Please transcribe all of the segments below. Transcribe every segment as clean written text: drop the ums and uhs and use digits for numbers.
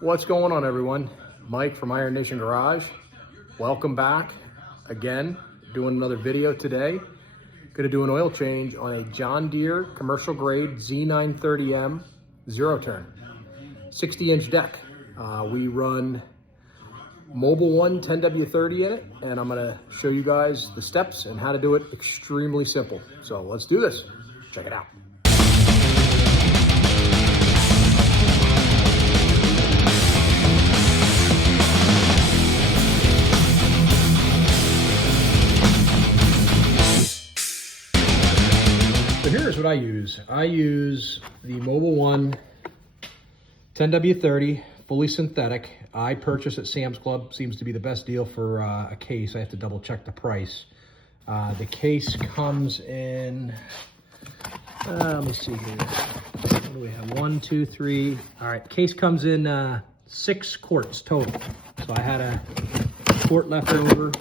What's going on, everyone? Mike from Iron Nation Garage. Welcome back again. Doing another video today. Gonna do an oil change on a John Deere commercial grade Z930M zero turn, 60-inch deck. We run Mobil 1 10W30 in it, and I'm gonna show you guys the steps and how to do it extremely simple. So let's do this. Check it out. So here's what I use. I use the Mobil 1 10W30, fully synthetic. I purchased at Sam's Club. Seems to be the best deal for a case. I have to double check the price. The case comes in, let me see here. What do we have? 1, 2, 3. All right, case comes in 6 quarts total. So I had a quart left over.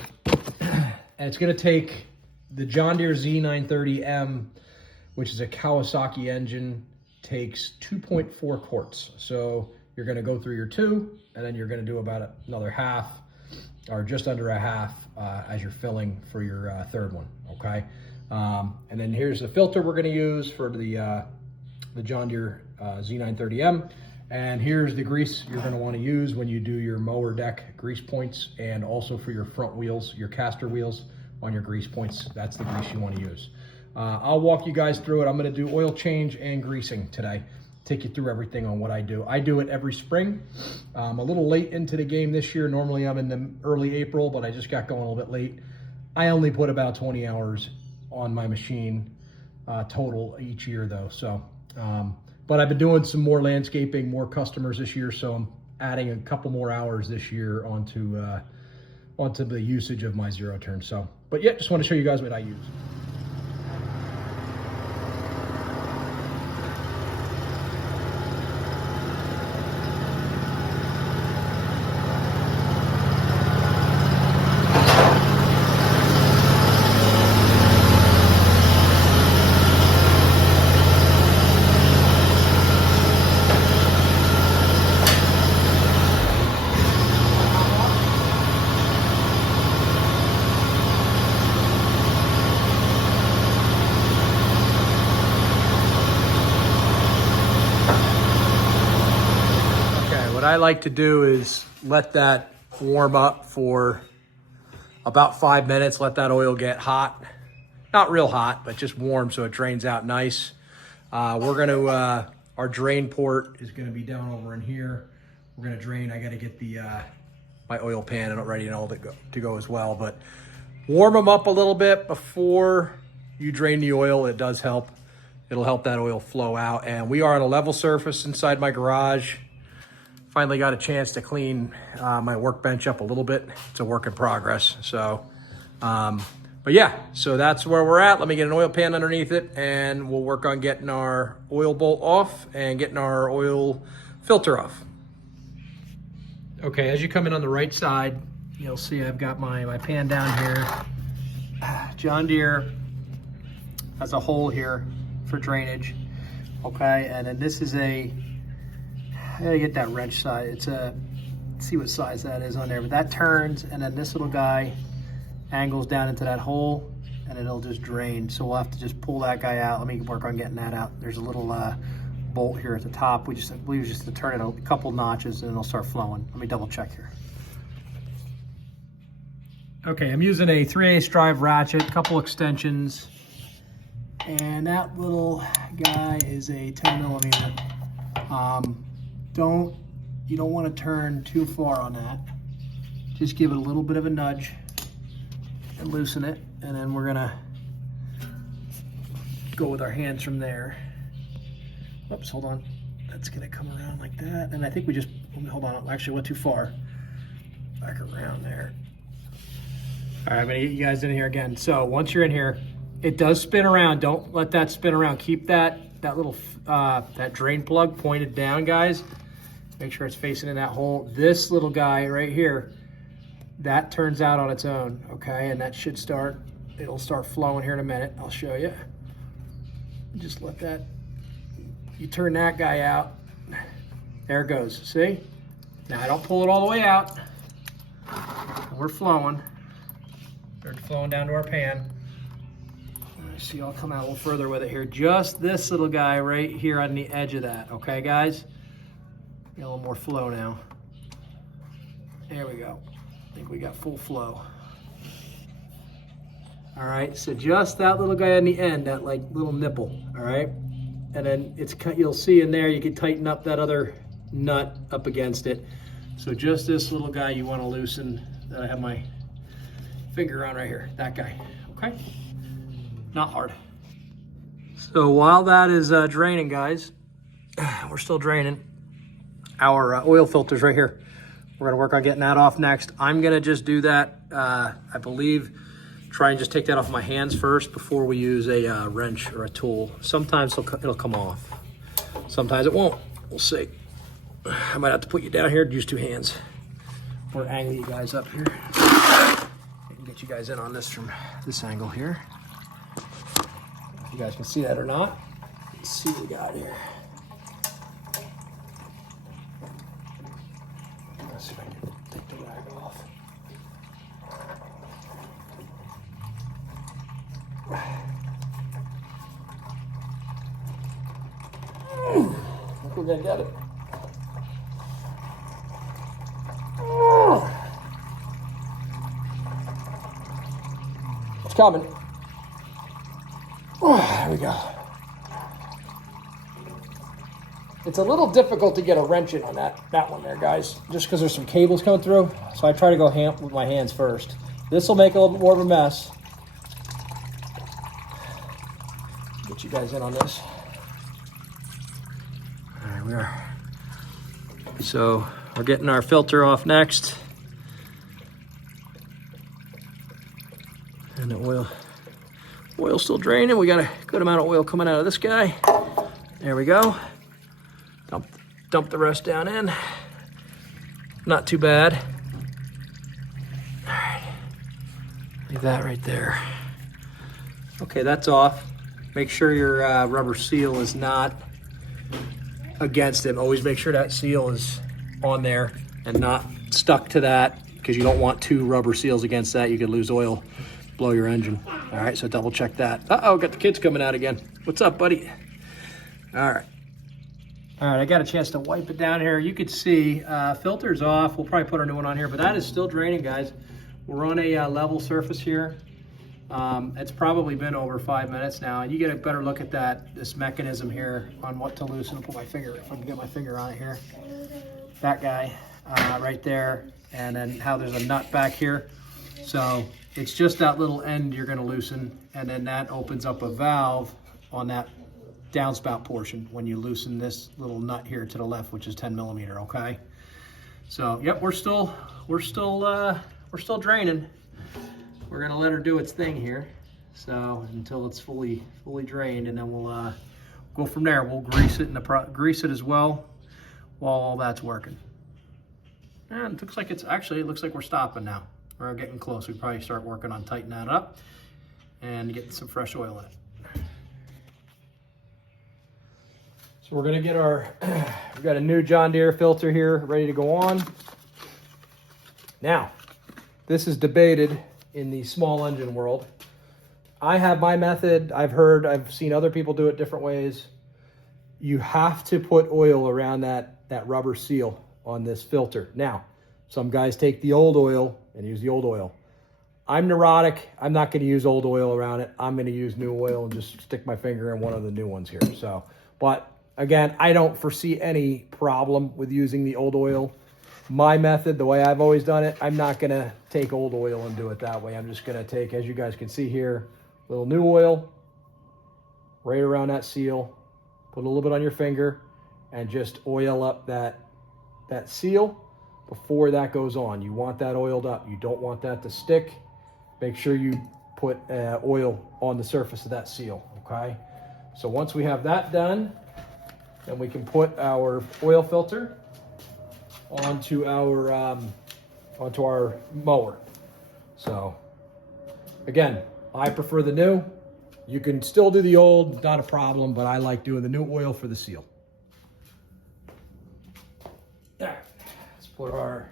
And it's gonna take the John Deere Z930M, which is a Kawasaki engine, takes 2.4 quarts. So you're gonna go through your 2, and then you're gonna do about another half, or just under a half, as you're filling for your third one, okay? And then here's the filter we're gonna use for the John Deere Z930M. And here's the grease you're gonna wanna use when you do your mower deck grease points, and also for your front wheels, your caster wheels on your grease points. That's the grease you wanna use. I'll walk you guys through it. I'm gonna do oil change and greasing today. Take you through everything on what I do. I do it every spring. I'm a little late into the game this year. Normally I'm in the early April, but I just got going a little bit late. I only put about 20 hours on my machine total each year though. So, but I've been doing some more landscaping, more customers this year. So I'm adding a couple more hours this year onto the usage of my zero turn. So, but yeah, just want to show you guys what I use. What I like to do is let that warm up for about 5 minutes, let that oil get hot. Not real hot, but just warm so it drains out nice. Our drain port is gonna be down over in here. We're gonna drain, I gotta get the my oil pan and ready and all to go as well, but warm them up a little bit before you drain the oil. It does help. It'll help that oil flow out. And we are on a level surface inside my garage. Finally got a chance to clean my workbench up a little bit. It's a work in progress. So, but yeah, so that's where we're at. Let me get an oil pan underneath it, and we'll work on getting our oil bolt off and getting our oil filter off. Okay, as you come in on the right side, you'll see I've got my pan down here. John Deere has a hole here for drainage. Okay, and then this is I gotta get that wrench size. Let's see what size that is on there. But that turns, and then this little guy angles down into that hole, and it'll just drain. So we'll have to just pull that guy out. Let me work on getting that out. There's a little bolt here at the top. We just to turn it a couple notches, and it'll start flowing. Let me double check here. Okay, I'm using a 3/8 drive ratchet, couple extensions, and that little guy is a 10 millimeter. You don't want to turn too far on that. Just give it a little bit of a nudge and loosen it, and then we're gonna go with our hands from there. Oops, hold on. That's gonna come around like that, and I think we just, hold on, actually went too far. Back around there. All right, I'm gonna get you guys in here again. So once you're in here, it does spin around. Don't let that spin around. Keep that little that drain plug pointed down, guys. Make sure it's facing in that hole. This little guy right here, that turns out on its own, okay? And that should start, it'll start flowing here in a minute. I'll show you. Just let that, you turn that guy out. There it goes, see? Now I don't pull it all the way out. We're flowing. We're flowing down to our pan. See, I'll come out a little further with it here. Just this little guy right here on the edge of that. Okay, guys? Get a little more flow now. There we go. I think we got full flow. All right, so just that little guy on the end, that like little nipple, all right? And then you'll see in there, you can tighten up that other nut up against it. So just this little guy you want to loosen that I have my finger on right here, that guy, okay? Not hard. So while that is draining, guys, we're still draining. Our oil filter's right here. We're gonna work on getting that off next. I'm gonna just do that, I believe, try and just take that off my hands first before we use a wrench or a tool. Sometimes it'll come off. Sometimes it won't, we'll see. I might have to put you down here and use two hands or angle you guys up here. I can get you guys in on this from this angle here. If you guys can see that or not. Let's see what we got here. Let's see if I can take the rag off. I think we're gonna get it. It's coming. Oh, there we go. It's a little difficult to get a wrench in on that one there, guys, just because there's some cables coming through. So I try to go with my hands first. This will make a little bit more of a mess. Get you guys in on this. There we are. So we're getting our filter off next. And the oil's still draining. We got a good amount of oil coming out of this guy. There we go. Dump the rest down in. Not too bad. All right. Leave that right there. Okay, that's off. Make sure your rubber seal is not against it. Always make sure that seal is on there and not stuck to that, because you don't want two rubber seals against that. You could lose oil, blow your engine. All right, so double check that. Uh-oh, got the kids coming out again. What's up, buddy? All right. All right, I got a chance to wipe it down here. You could see filter's off. We'll probably put our new one on here, but that is still draining, guys. We're on a level surface here. It's probably been over 5 minutes now, and you get a better look at this mechanism here on what to loosen. I'll put my finger, if I can get my finger on it here. That guy right there, and then how there's a nut back here. So it's just that little end you're gonna loosen, and then that opens up a valve on that downspout portion when you loosen this little nut here to the left, which is 10 millimeter, okay? So, yep, we're still draining. We're gonna let her do its thing here. So until it's fully drained, and then we'll go from there. We'll grease it as well while all that's working. And it looks like it looks like we're stopping now. We're getting close. We probably start working on tightening that up and getting some fresh oil in it. So we're gonna get we've got a new John Deere filter here ready to go on. Now, this is debated in the small engine world. I have my method. I've seen other people do it different ways. You have to put oil around that rubber seal on this filter. Now, some guys take the old oil and use the old oil. I'm neurotic. I'm not gonna use old oil around it. I'm gonna use new oil and just stick my finger in one of the new ones here. So, but again, I don't foresee any problem with using the old oil. My method, the way I've always done it, I'm not gonna take old oil and do it that way. I'm just gonna take, as you guys can see here, a little new oil right around that seal, put a little bit on your finger, and just oil up that seal before that goes on. You want that oiled up. You don't want that to stick. Make sure you put oil on the surface of that seal, okay? So once we have that done, then we can put our oil filter onto our mower. So again, I prefer the new. You can still do the old, not a problem, but I like doing the new oil for the seal. There, let's put our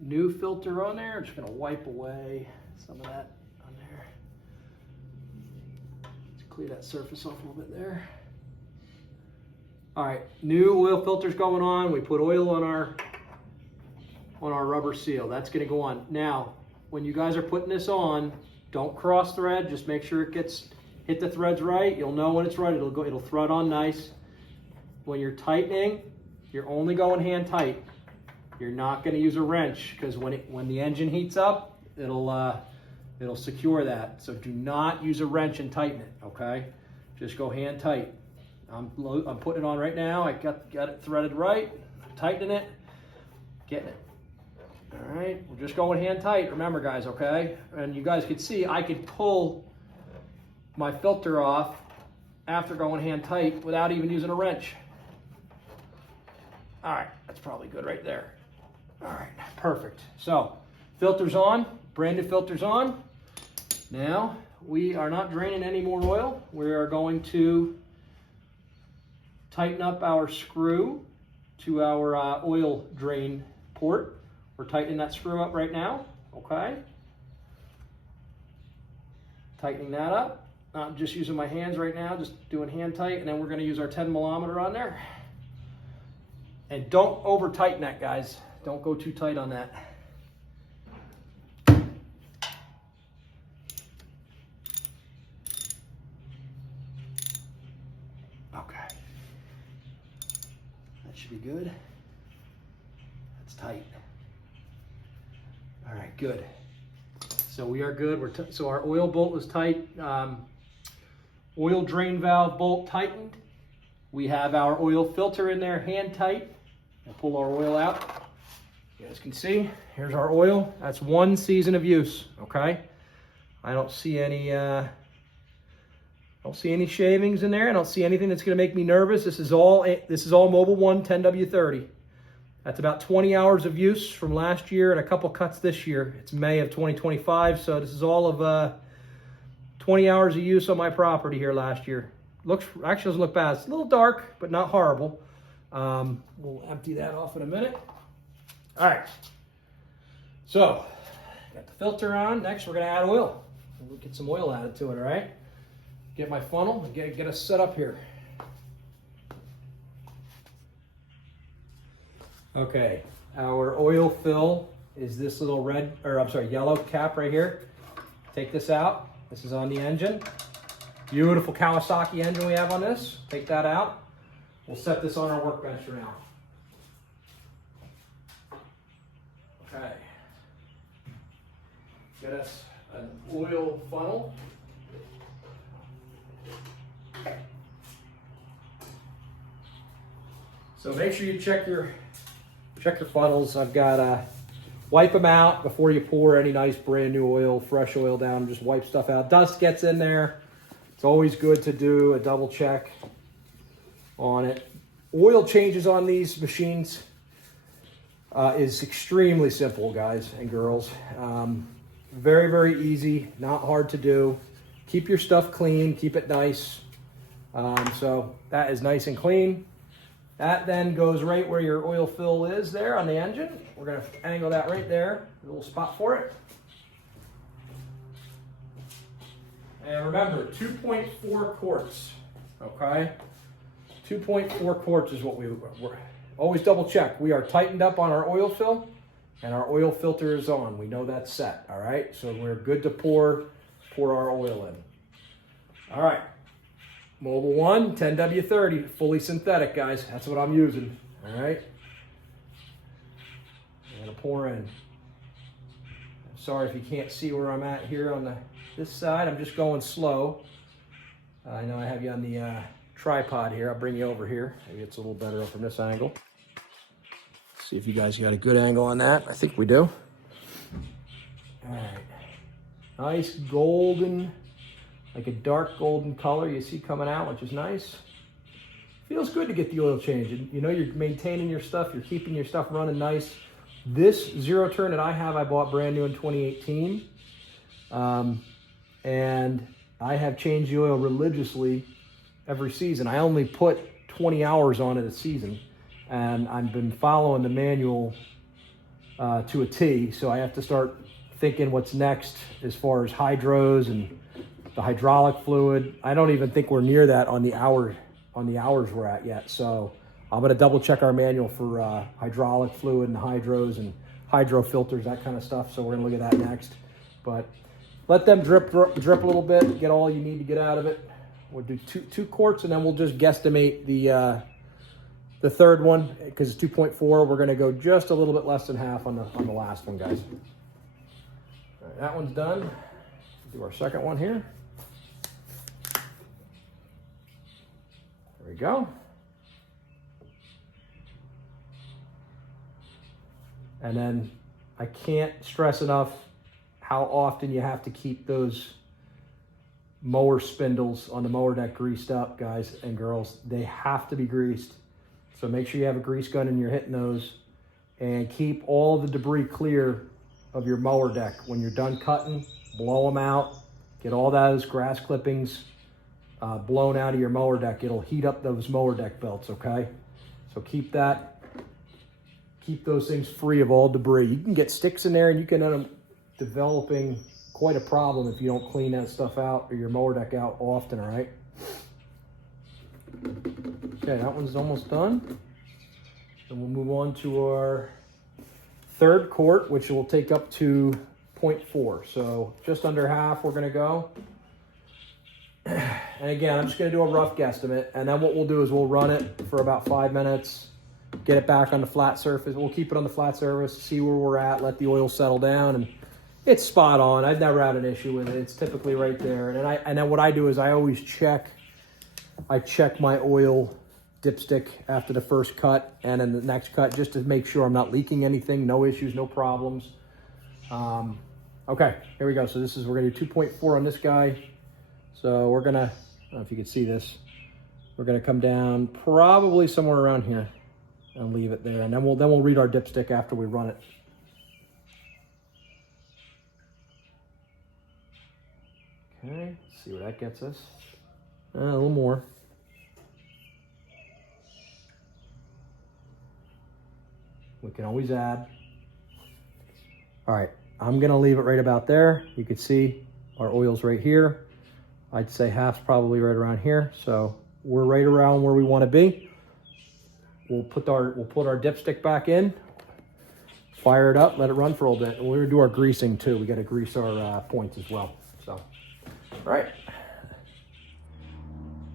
new filter on there. I'm just gonna wipe away some of that on there. Let's clear that surface off a little bit there. All right, new oil filter's going on. We put oil on our rubber seal. That's gonna go on. Now, when you guys are putting this on, don't cross thread. Just make sure it hit the threads right. You'll know when it's right. It'll thread on nice. When you're tightening, you're only going hand tight. You're not going to use a wrench because when the engine heats up, it'll secure that. So do not use a wrench and tighten it. Okay, just go hand tight. I'm putting it on right now. I got it threaded right. I'm tightening it, getting it. All right, we're just going hand tight. Remember, guys. Okay, and you guys could see I could pull my filter off after going hand tight without even using a wrench. All right, that's probably good right there. All right, perfect. So, filter's on, brand new filter's on. Now, we are not draining any more oil. We are going to tighten up our screw to our oil drain port. We're tightening that screw up right now, okay? Tightening that up. I'm just using my hands right now, just doing hand tight, and then we're gonna use our 10 millimeter on there. And don't over tighten that, guys. Don't go too tight on that. Okay. That should be good. That's tight. All right, good. So we are good. So our oil bolt was tight. Oil drain valve bolt tightened. We have our oil filter in there hand tight. I'll pull our oil out. You guys can see, here's our oil. That's 1 season of use, okay? I don't see any shavings in there. I don't see anything that's gonna make me nervous. This is all Mobil 1 10W30. That's about 20 hours of use from last year and a couple cuts this year. It's May of 2025, so this is all of 20 hours of use on my property here last year. Actually doesn't look bad. It's a little dark, but not horrible. We'll empty that off in a minute. All right, so got the filter on. Next, we're gonna add oil. We'll get some oil added to it, all right? Get my funnel and get us set up here. Okay, our oil fill is this little yellow cap right here. Take this out. This is on the engine. Beautiful Kawasaki engine we have on this. Take that out. We'll set this on our workbench for now. Okay. Get us an oil funnel. So make sure you check your funnels. I've got wipe them out before you pour any nice brand new oil, fresh oil down. Just wipe stuff out. Dust gets in there. It's always good to do a double check on it. Oil changes on these machines is extremely simple, guys and girls. Very, very easy, not hard to do. Keep your stuff clean, keep it nice. So that is nice and clean. That then goes right where your oil fill is there on the engine. We're gonna angle that right there, a little spot for it. And remember, 2.4 quarts, okay? 2.4 quarts is what we're always double check. We are tightened up on our oil fill and our oil filter is on. We know that's set, all right? So we're good to pour our oil in. All right, Mobil 1 10W30, fully synthetic, guys. That's what I'm using, all right? I'm gonna pour in. I'm sorry if you can't see where I'm at here on this side. I'm just going slow. I know I have you on the tripod here. I'll bring you over here. Maybe it's a little better from this angle. See if you guys got a good angle on that. I think we do. All right. Nice golden, like a dark golden color you see coming out, which is nice. Feels good to get the oil change. You know you're maintaining your stuff. You're keeping your stuff running nice. This zero turn that I have, I bought brand new in 2018. And I have changed the oil religiously every season. I only put 20 hours on it a season. and I've been following the manual to a T, so I have to start thinking what's next as far as hydros and the hydraulic fluid. I don't even think we're near that on the hours we're at yet, so I'm going to double check our manual for hydraulic fluid and hydros and hydro filters, that kind of stuff, so we're going to look at that next. But let them drip a little bit, get all you need to get out of it. We'll do two quarts, and then we'll just guesstimate the third one, because it's 2.4. We're going to go just a little bit less than half on the last one, guys. All right, that one's done. Do our second one here. There we go. And then I can't stress enough how often you have to keep those mower spindles on the mower deck greased up, guys and girls. They have to be greased. So make sure you have a grease gun and you're hitting those, and keep all the debris clear of your mower deck. When you're done cutting, blow them out. Get all those grass clippings blown out of your mower deck. It'll heat up those mower deck belts, okay? So keep those things free of all debris. You can get sticks in there and you can end up developing quite a problem if you don't clean that stuff out or your mower deck out often, all right? Okay, that one's almost done. Then we'll move on to our third quart, which will take up to 0.4. So just under half we're gonna go. And again, I'm just gonna do a rough guesstimate, and then what we'll do is we'll run it for about 5 minutes, get it back on the flat surface. We'll keep it on the flat surface, see where we're at, let the oil settle down, and it's spot on. I've never had an issue with it. It's typically right there. And then what I do is I always check my oil dipstick after the first cut and then the next cut, just to make sure I'm not leaking anything, no issues, no problems. Okay, here we go. So we're gonna do 2.4 on this guy. So we're gonna, I don't know if you can see this, we're gonna come down probably somewhere around here and leave it there. And then we'll read our dipstick after we run it. Okay, let's see where that gets us. A little more. We can always add. All right, I'm gonna leave it right about there. You can see our oil's right here. I'd say half's probably right around here. So we're right around where we wanna be. We'll put our dipstick back in, fire it up, let it run for a little bit. And we're gonna do our greasing too. We gotta grease our points as well, so. All right.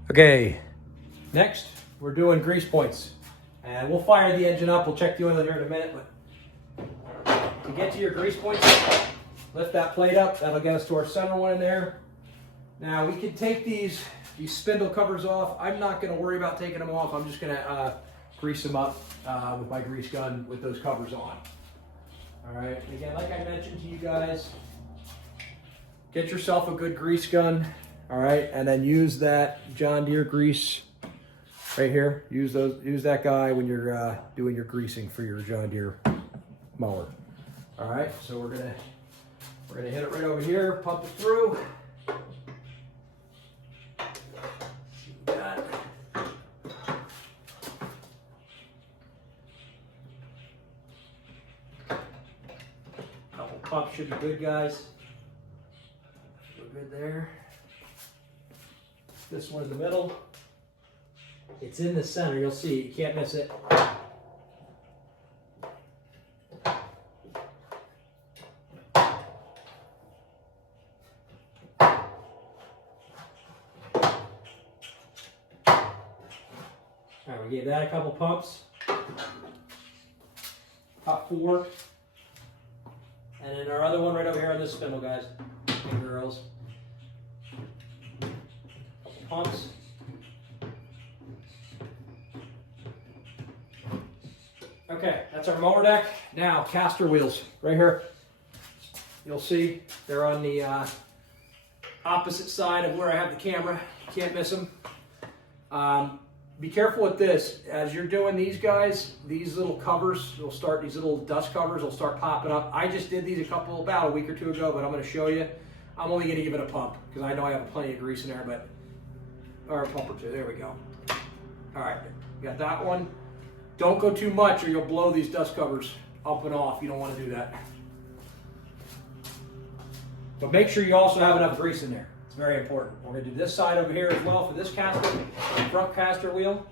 Okay, next we're doing grease points. And we'll fire the engine up. We'll check the oil here in a minute. But to get to your grease points, lift that plate up. That'll get us to our center one in there. Now we can take these spindle covers off. I'm not going to worry about taking them off. I'm just going to grease them up with my grease gun with those covers on. All right. Again, like I mentioned to you guys, get yourself a good grease gun. All right, and then use that John Deere grease right here. Use that guy when you're doing your greasing for your John Deere mower. All right, so we're gonna hit it right over here, pump it through. Got it. Couple pumps should be good, guys. We're good there. This one in the middle. It's in the center, you'll see, you can't miss it. All right, we gave that a couple pumps. Top 4. And then our other one right over here on this spindle, guys and girls. Pumps. Okay, that's our mower deck. Now, caster wheels right here. You'll see they're on the opposite side of where I have the camera. Can't miss them. Be careful with this. As you're doing these guys, these little covers will start, these little dust covers will start popping up. I just did these about a week or 2 ago, but I'm going to show you. I'm only going to give it a pump because I know I have plenty of grease in there, or a pump or 2. There we go. All right, got that one. Don't go too much or you'll blow these dust covers up and off. You don't want to do that. But make sure you also have enough grease in there. It's very important. We're going to do this side over here as well for this caster, front caster wheel.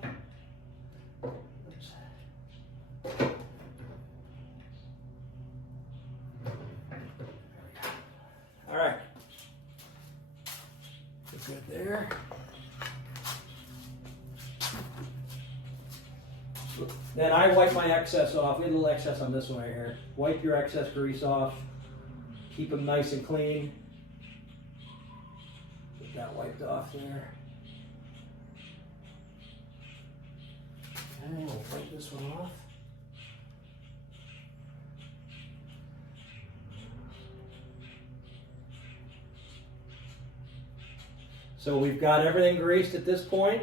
All right. That's good there. Then I wipe my excess off. We had a little excess on this one right here. Wipe your excess grease off. Keep them nice and clean. Get that wiped off there. And we'll wipe this one off. So we've got everything greased at this point.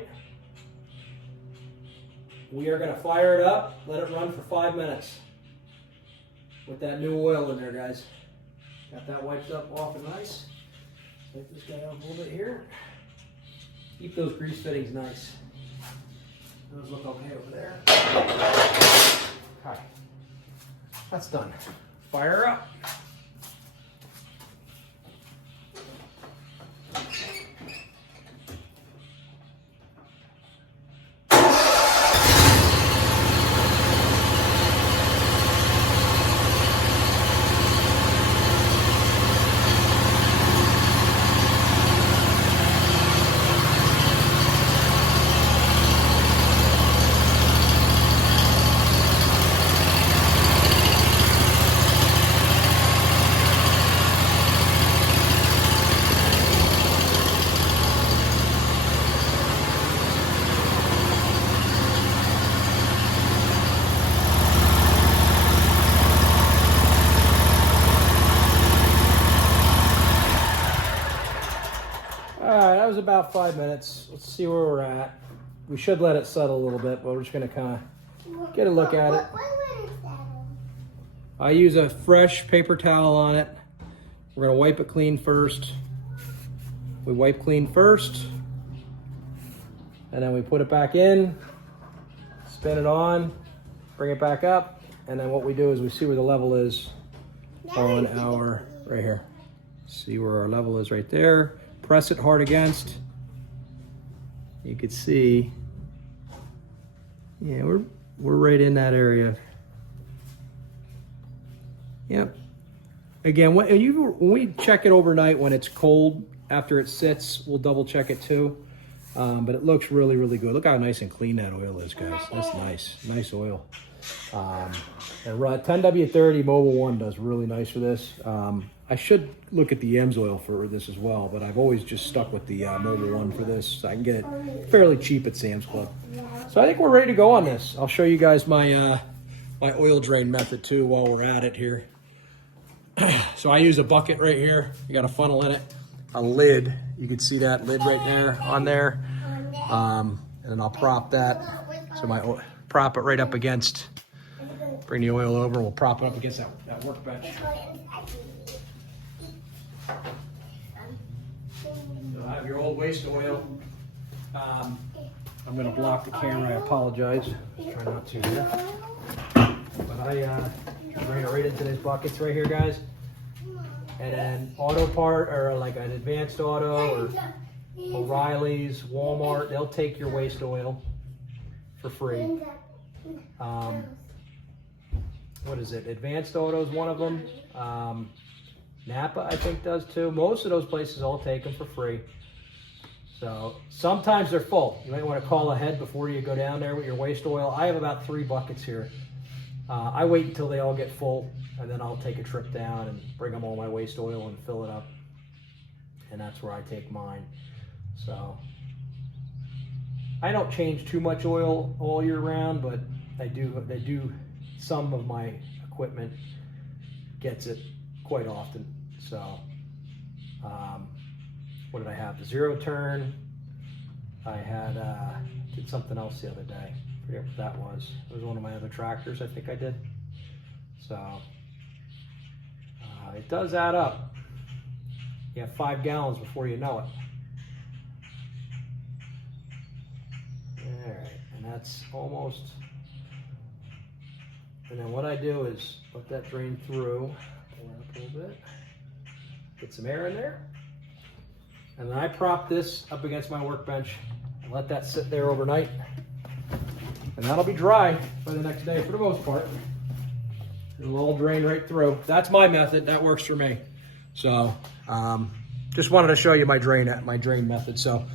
We are going to fire it up, let it run for 5 minutes with that new oil in there, guys. Got that wiped up off and nice. Wipe this guy up a little bit here. Keep those grease fittings nice. Those look okay over there. Okay, that's done. Fire up. That was about 5 minutes. Let's see where we're at. We should let it settle a little bit, but we're just going to kind of get a look at it. I use a fresh paper towel on it. We're going to wipe it clean first. We wipe clean first, and then we put it back in, spin it on, bring it back up, and then what we do is we see where the level is on our, right here. See where our level is right there. Press it hard against. You can see, yeah, we're right in that area. Yep. Again, when we check it overnight when it's cold, after it sits, we'll double check it too. But it looks really, really good. Look how nice and clean that oil is, guys. That's nice, nice oil. And 10W30 Mobil 1 does really nice for this. I should look at the EMS oil for this as well, but I've always just stuck with the Mobil 1 for this. So I can get it fairly cheap at Sam's Club. So I think we're ready to go on this. I'll show you guys my my oil drain method too while we're at it here. So I use a bucket right here. You got a funnel in it, a lid. You can see that lid right there on there. And then I'll prop that. So prop it right up against. Bring the oil over. We'll prop it up against that workbench. You'll have your old waste oil. I'm going to block the camera. I apologize. Try not to here. But I bring it right into these buckets right here, guys. And then auto part, or like an Advanced Auto, or O'Reilly's, Walmart, they'll take your waste oil for free. What is it? Advanced Auto is one of them. Napa, I think, does too. Most of those places all take them for free. So sometimes they're full. You might want to call ahead before you go down there with your waste oil. I have about 3 buckets here. I wait until they all get full, and then I'll take a trip down and bring them all my waste oil and fill it up. And that's where I take mine. So I don't change too much oil all year round, but I do. Some of my equipment gets it quite often. So what did I have? The zero turn. I had did something else the other day. I forget what that was. It was one of my other tractors, I think I did. So it does add up. You have 5 gallons before you know it. All right, and that's almost And then what I do is let that drain through, pull it up a little bit, get some air in there. And then I prop this up against my workbench and let that sit there overnight. And that'll be dry by the next day for the most part. It'll all drain right through. That's my method. That works for me. So just wanted to show you my drain method. So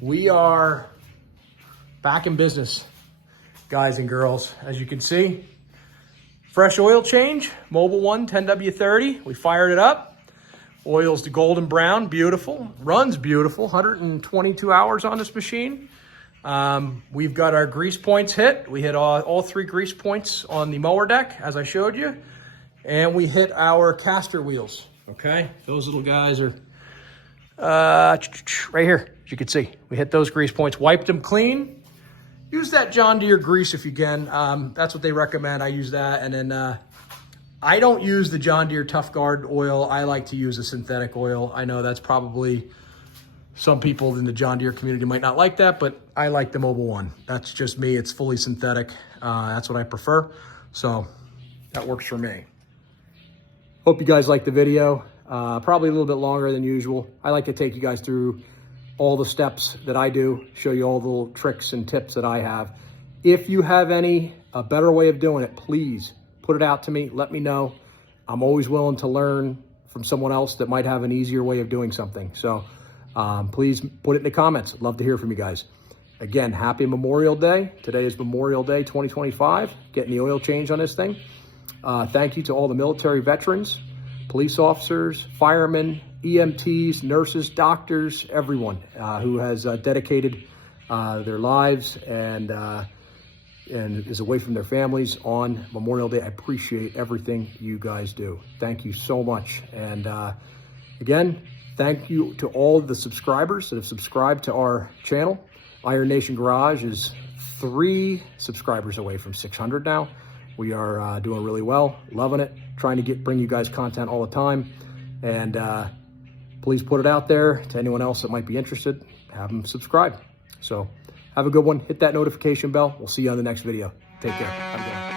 we are back in business, guys and girls. As you can see, fresh oil change, Mobil 1 10W30. We fired it up. Oil's the golden brown, beautiful. Runs beautiful, 122 hours on this machine. We've got our grease points hit. We hit all 3 grease points on the mower deck, as I showed you. And we hit our caster wheels, okay? Those little guys are right here, as you can see. We hit those grease points, wiped them clean. Use that John Deere grease if you can. That's what they recommend. I use that. And then I don't use the John Deere Tough Guard oil. I like to use a synthetic oil. I know that's probably, some people in the John Deere community might not like that, but I like the Mobil 1. That's just me. It's fully synthetic. That's what I prefer. So that works for me. Hope you guys liked the video. Probably a little bit longer than usual. I like to take you guys through all the steps that I do, show you all the little tricks and tips that I have. If you have a better way of doing it, please put it out to me. Let me know. I'm always willing to learn from someone else that might have an easier way of doing something. So please put it in the comments. I'd love to hear from you guys. Again, happy Memorial Day. Today is Memorial Day 2025. Getting the oil change on this thing. Thank you to all the military veterans, police officers, firemen, EMTs, nurses, doctors, everyone who has dedicated their lives and is away from their families on Memorial Day. I appreciate everything you guys do. Thank you so much. And again, thank you to all the subscribers that have subscribed to our channel. Iron Nation Garage is 3 subscribers away from 600 now. We are doing really well, loving it, trying to bring you guys content all the time. And please put it out there to anyone else that might be interested. Have them subscribe. So have a good one. Hit that notification bell. We'll see you on the next video. Take care. Have a good one.